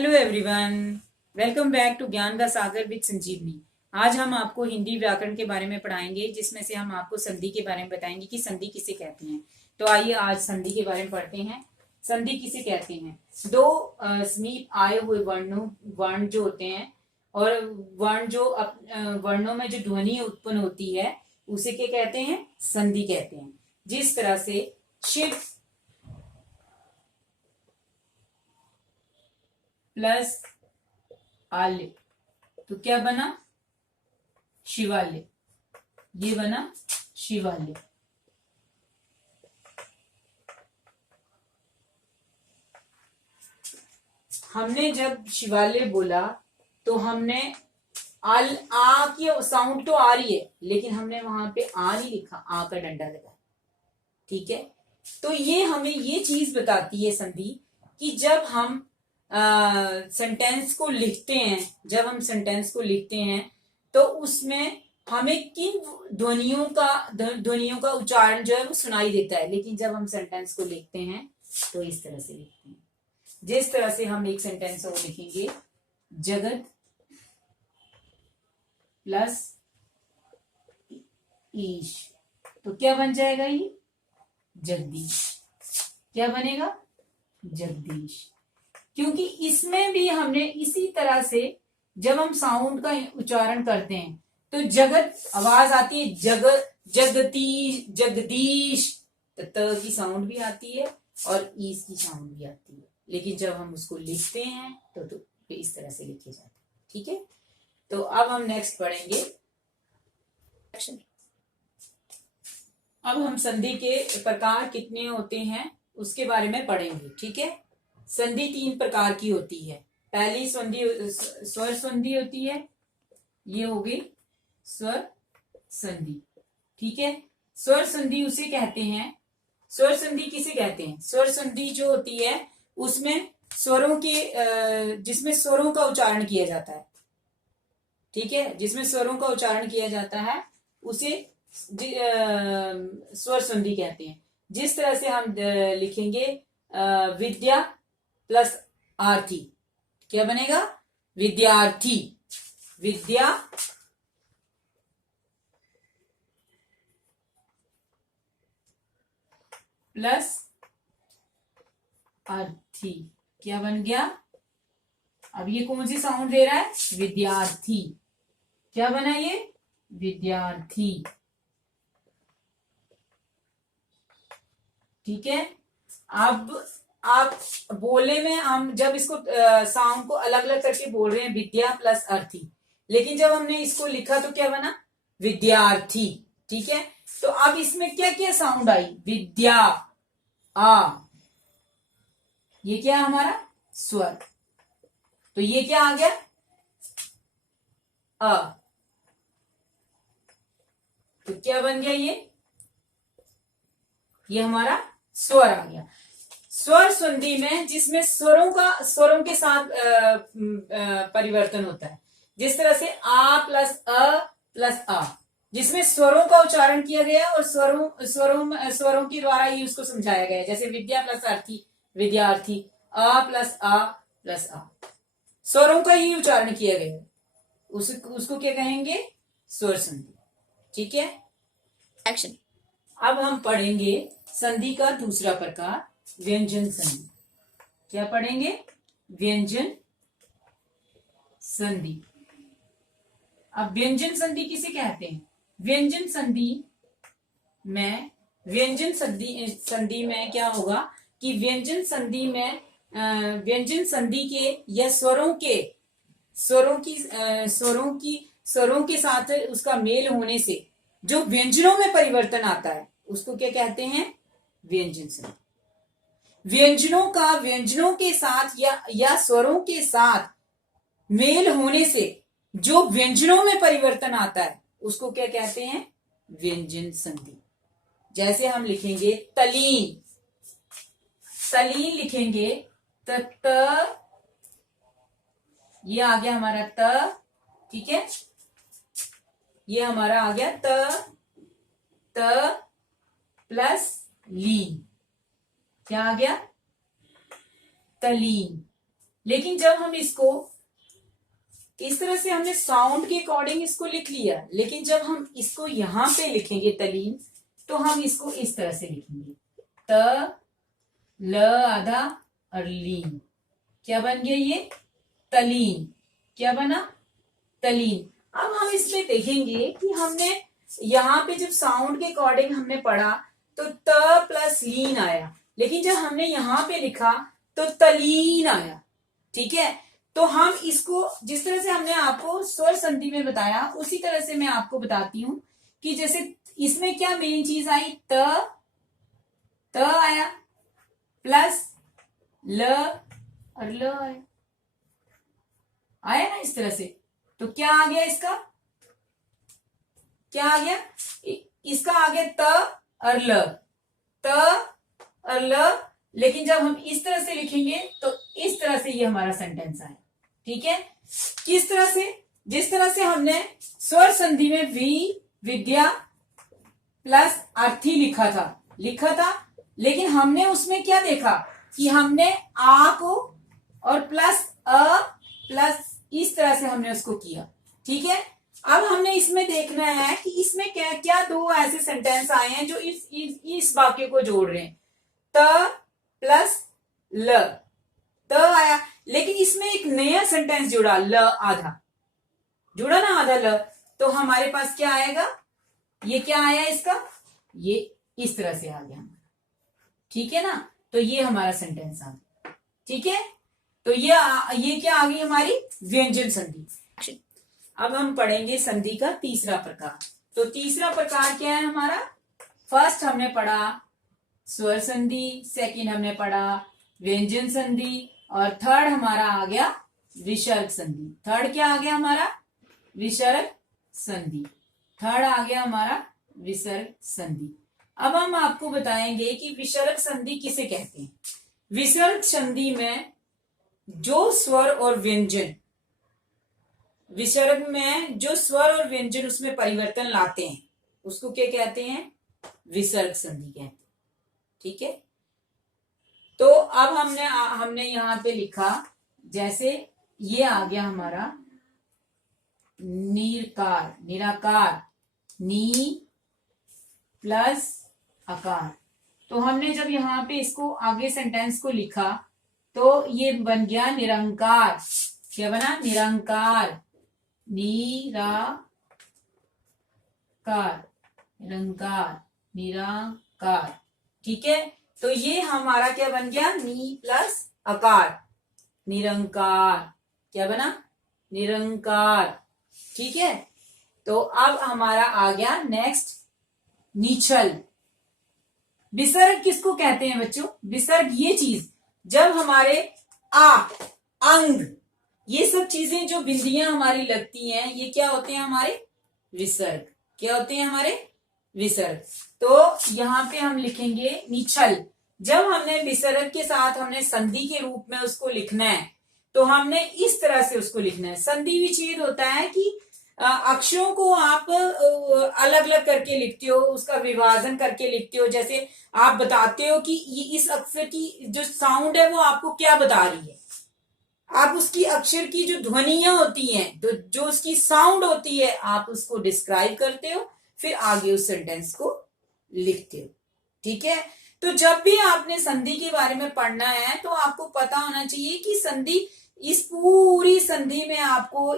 Hello everyone, welcome back to Gyan ka Sagar with संजीवनी। आज हम आपको हिंदी व्याकरण के बारे में पढ़ाएंगे, जिसमें से हम आपको संधि के बारे में बताएंगे कि संधि किसे कहते हैं। तो आइए आज संधि के बारे में पढ़ते हैं। संधि किसे कहते हैं? दो समीप आए हुए वर्ण जो होते हैं और वर्णों में जो ध्वनि उत्पन्न होती है उसे क्या कहते हैं? संधि कहते हैं। जिस तरह से शिव प्लस आल्य, तो क्या बना? शिवाल्य। ये बना शिवाल्य। हमने जब शिवाल्य बोला तो हमने आ की साउंड तो आ रही है, लेकिन हमने वहां पे आ नहीं लिखा, आ का डंडा लगा। ठीक है, तो ये हमें ये चीज बताती है संधि कि जब हम सेंटेंस को लिखते हैं, तो उसमें हमें किन ध्वनियों का उच्चारण जो है वो सुनाई देता है। लेकिन जब हम सेंटेंस को लिखते हैं तो इस तरह से लिखते हैं। जिस तरह से हम एक सेंटेंस को लिखेंगे, जगत प्लस ईश, तो क्या बन जाएगा? ये जगदीश। क्या बनेगा? जगदीश। क्योंकि इसमें भी हमने इसी तरह से जब हम साउंड का उच्चारण करते हैं तो जगत आवाज आती है, जगत, जगदीश, जगदीश, त की साउंड भी आती है और ईस की साउंड भी आती है। लेकिन जब हम उसको लिखते हैं तो इस तरह से लिखे जाते हैं। ठीक है, तो अब हम नेक्स्ट पढ़ेंगे। अब हम संधि के प्रकार कितने होते हैं उसके बारे में पढ़ेंगे। ठीक है, संधि 3 प्रकार की होती है। पहली संधि स्वर संधि होती है, ये होगी स्वर संधि। ठीक है, स्वर संधि उसे कहते हैं। स्वर संधि किसे कहते हैं? स्वर संधि जो होती है उसमें स्वरों के जिसमें स्वरों का उच्चारण किया जाता है। ठीक है, जिसमें स्वरों का उच्चारण किया जाता है उसे स्वर संधि कहते हैं। जिस तरह से हम लिखेंगे विद्या प्लस आर्थी, क्या बनेगा? विद्यार्थी। विद्या प्लस अर्थी, क्या बन गया? अब ये कौन सी साउंड दे रहा है? विद्यार्थी। क्या बना ये? विद्यार्थी। ठीक है, अब आप बोलने में हम जब इसको साउंड को अलग अलग करके बोल रहे हैं, विद्या प्लस अर्थी, लेकिन जब हमने इसको लिखा तो क्या बना? विद्यार्थी। ठीक है, तो अब इसमें क्या क्या साउंड आई? विद्या, आ, ये क्या है हमारा? स्वर। तो ये क्या आ गया? अ। तो क्या बन गया? ये हमारा स्वर आ गया। स्वर संधि में जिसमें स्वरों के साथ परिवर्तन होता है। जिस तरह से आ प्लस अ प्लस आ, जिसमें स्वरों का उच्चारण किया गया और स्वरों के द्वारा ही उसको समझाया गया। जैसे विद्या प्लस अर्थी, विद्यार्थी, आ प्लस आ प्लस आ, स्वरों का ही उच्चारण किया गया, उसको क्या कहेंगे? स्वर संधि। ठीक है, एक्शन। अब हम पढ़ेंगे संधि का दूसरा प्रकार, व्यंजन संधि। क्या पढ़ेंगे? व्यंजन संधि। अब व्यंजन संधि किसे कहते हैं? व्यंजन संधि में क्या होगा कि व्यंजन संधि के या स्वरों के साथ उसका मेल होने से जो व्यंजनों में परिवर्तन आता है उसको क्या कहते हैं? व्यंजन संधि। व्यंजनों के साथ या स्वरों के साथ मेल होने से जो व्यंजनों में परिवर्तन आता है उसको क्या कहते हैं? व्यंजन संधि। जैसे हम लिखेंगे तलीन, तलीन लिखेंगे त, ये आ गया हमारा त। ठीक है, ये हमारा आ गया त प्लस लीन, क्या आ गया? तलीन। लेकिन जब हम इसको इस तरह से हमने साउंड के अकॉर्डिंग इसको लिख लिया, लेकिन जब हम इसको यहां पे लिखेंगे तलीन, तो हम इसको इस तरह से लिखेंगे त ल आधा और लीन। क्या बन गया ये? तलीन। क्या बना? तलीन। अब हम इसमें देखेंगे कि हमने यहाँ पे जब साउंड के अकॉर्डिंग हमने पढ़ा तो त प्लस लीन आया, लेकिन जब हमने यहाँ पे लिखा तो तलीन आया। ठीक है, तो हम इसको जिस तरह से हमने आपको स्वर संधि में बताया उसी तरह से मैं आपको बताती हूं कि जैसे इसमें क्या मेन चीज आई, त आया प्लस ल और ल आया ना इस तरह से। तो क्या आ गया इसका? क्या आ गया? इसका आ गया त और ल, त और ल। लेकिन जब हम इस तरह से लिखेंगे तो इस तरह से ये हमारा सेंटेंस आया। ठीक है, किस तरह से? जिस तरह से हमने स्वर संधि में विद्या प्लस अर्थी लिखा था, लेकिन हमने उसमें क्या देखा कि हमने आ को और प्लस अ प्लस इस तरह से हमने उसको किया। ठीक है, अब हमने इसमें देखना है कि इसमें क्या क्या दो ऐसे सेंटेंस आए हैं जो इस वाक्य को जोड़ रहे हैं। त प्लस ल, त आया, लेकिन इसमें एक नया सेंटेंस जुड़ा, ल आधा जुड़ा ना, आधा ल। तो हमारे पास क्या आएगा? ये क्या आया इसका? ये इस तरह से आ गया हमारा। ठीक है ना, तो ये हमारा सेंटेंस आ गया। ठीक है, तो ये क्या आ गई हमारी? व्यंजन संधि। अब हम पढ़ेंगे संधि का तीसरा प्रकार। तो तीसरा प्रकार क्या है हमारा? फर्स्ट हमने पढ़ा स्वर संधि, सेकंड हमने पढ़ा व्यंजन संधि, और थर्ड हमारा आ गया विसर्ग संधि। थर्ड क्या आ गया हमारा? विसर्ग संधि। थर्ड आ गया हमारा विसर्ग संधि। अब हम आपको बताएंगे कि विसर्ग संधि किसे कहते हैं। विसर्ग संधि में जो स्वर और व्यंजन, विसर्ग में जो स्वर और व्यंजन उसमें परिवर्तन लाते हैं उसको क्या कहते हैं? विसर्ग संधि कहते हैं। ठीक है, तो अब हमने यहां पे लिखा, जैसे ये आ गया हमारा निरकार, निराकार, नी प्लस आकार। तो हमने जब यहाँ पे इसको आगे सेंटेंस को लिखा तो ये बन गया निरंकार। क्या बना? निरंकार, निराकार, निरंकार, निराकार। ठीक है, तो ये हमारा क्या बन गया? नी प्लस आकार, निरंकार। क्या बना? निरंकार। ठीक है, तो अब हमारा आ गया नेक्स्ट निश्चल। विसर्ग किसको कहते हैं बच्चों? विसर्ग ये चीज जब हमारे आ, अंग, ये सब चीजें जो बिंदियां हमारी लगती हैं, ये क्या होते हैं हमारे? विसर्ग। क्या होते हैं हमारे? विसर्ग। तो यहां पे हम लिखेंगे निश्चल। जब हमने विसर्ग के साथ हमने संधि के रूप में उसको लिखना है तो हमने इस तरह से उसको लिखना है। संधि विच्छेद होता है कि अक्षरों को आप अलग अलग करके लिखते हो, उसका विभाजन करके लिखते हो। जैसे आप बताते हो कि इस अक्षर की जो साउंड है वो आपको क्या बता रही है, आप उसकी अक्षर की जो ध्वनियां होती हैं, जो उसकी साउंड होती है, आप उसको डिस्क्राइब करते हो, फिर आगे उस सेंटेंस को लिखते हो। ठीक है, तो जब भी आपने संधि के बारे में पढ़ना है तो आपको पता होना चाहिए कि संधि, इस पूरी संधि में आपको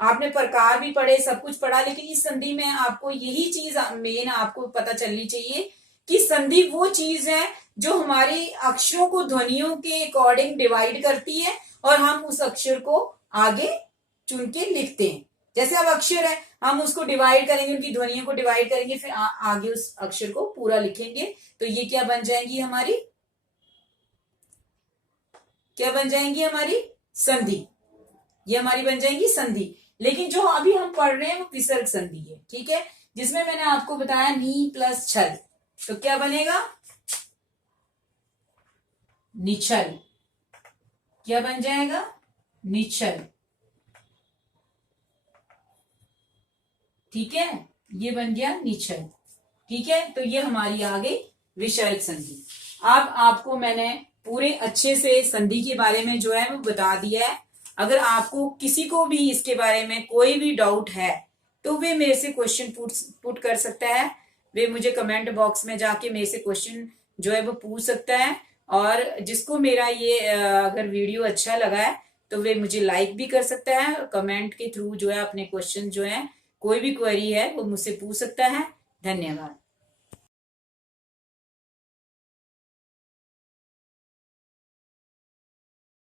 आपने प्रकार भी पढ़े, सब कुछ पढ़ा, लेकिन इस संधि में आपको यही चीज मेन आपको पता चलनी चाहिए कि संधि वो चीज है जो हमारी अक्षरों को ध्वनियों के अकॉर्डिंग डिवाइड करती है और हम उस अक्षर को आगे चुन के लिखते हैं। जैसे अब अक्षर है, हम उसको डिवाइड करेंगे, उनकी ध्वनियों को डिवाइड करेंगे, फिर आगे उस अक्षर को पूरा लिखेंगे। तो ये क्या बन जाएंगी हमारी? क्या बन जाएंगी हमारी? संधि। ये हमारी बन जाएंगी संधि। लेकिन जो अभी हम पढ़ रहे हैं वो विसर्ग संधि है। ठीक है, जिसमें मैंने आपको बताया नी प्लस छल, तो क्या बनेगा? निश्चल। क्या बन जाएगा? निश्चल। ठीक है, ये बन गया निश्चल। ठीक है, तो ये हमारी आ गई विसर्ग संधि। अब आपको मैंने पूरे अच्छे से संधि के बारे में जो है वो बता दिया है। अगर आपको किसी को भी इसके बारे में कोई भी डाउट है तो वे मेरे से क्वेश्चन पुट कर सकता है। वे मुझे कमेंट बॉक्स में जाके मेरे से क्वेश्चन जो है वो पूछ सकता है। और जिसको मेरा ये अगर वीडियो अच्छा लगा है तो वे मुझे लाइक भी कर सकता है और कमेंट के थ्रू जो है अपने क्वेश्चन जो है कोई भी क्वेरी है वो मुझसे पूछ सकता है। धन्यवाद।